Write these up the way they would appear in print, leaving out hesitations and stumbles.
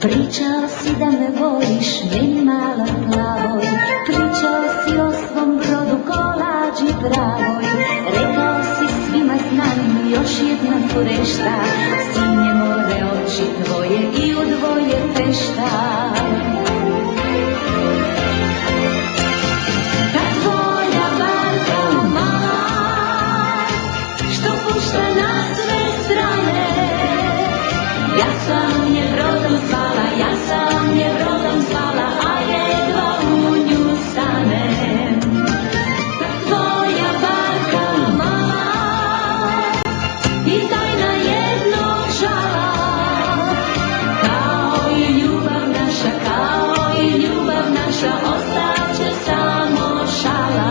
Pričao si da me voliš, meni mala plavoj, pričao si o svom brodu kolađi pravoj, rekao si svima znanim još jedna furešta, sinje more oči tvoje i u dvoje fešta. Ta tvoja barka mala, što pušta na sve strane, ja sam je brodom zvala, ja sam je brodom zvala, a jedva u nju stanem. Ta tvoja barka mala i tajna jednog žala, kao i ljubav naša, ostaće samo šala.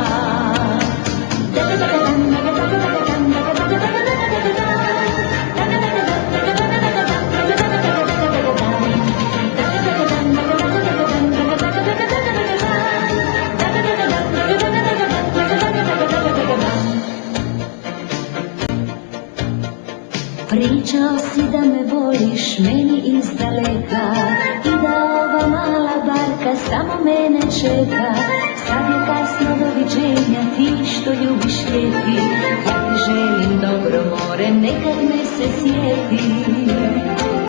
Pričao si da me voliš meni izdaleka i da ova mala barka samo mene čeka. Sad je kasno, doviđenja, ti što ljubiš lijepi, ja ti želim dobro more, nekad me se sjeti.